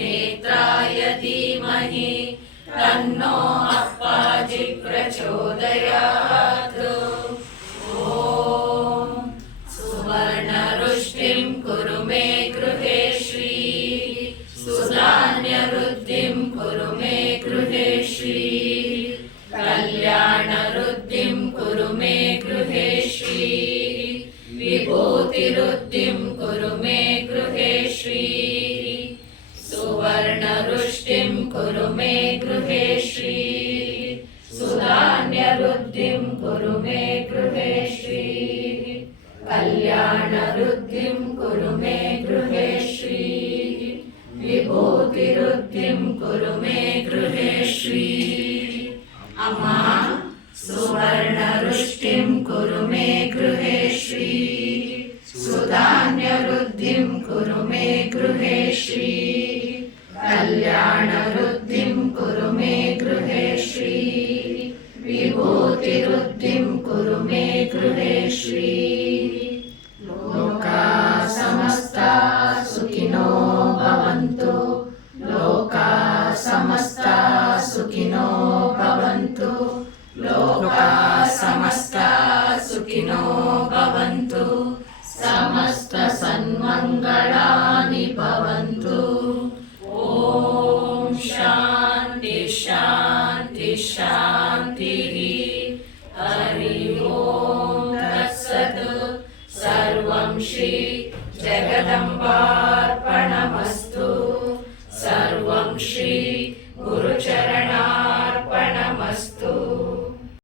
नेत्राय धीमहि तन्नो अप्पाजि प्रचोदयात् ॐ सुवर्णरुष्टिं कुरु मे गृहे श्री सुधान्यवृद्धिं कुरु मे गृहे श्री कल्याणवृद्धिं कुरु मे गृहे श्री विभूतिरुद्धिं कुरु मे श्रीः। सुधान्यरुद्धिं कुरु मे गृहे श्रीः। कल्याणरुद्धिं कुरु मे गृहे श्रीः। विभूतिरुद्धिं कुरु मे गृहे श्रीः। अमा सुवर्णरुष्टिं कुरु मे गृहे श्रीः। सुधान्यवृद्धिं कुरु मे गृहे श्रीः। कल्याणवृद्धिं विभूतिवृद्धिं कुरु मे गृहे श्रीः। लोका समस्ता सुखिनो भवन्तु। लोका समस्ता सुखिनो भवन्तु। लोका समस्ता सुखिनो भवन्तु। समस्तसन्मङ्गलानि भवन्तु। ॐ शान्ति शान्ति शान्तिः श्री जगदम्बार्पणमस्तु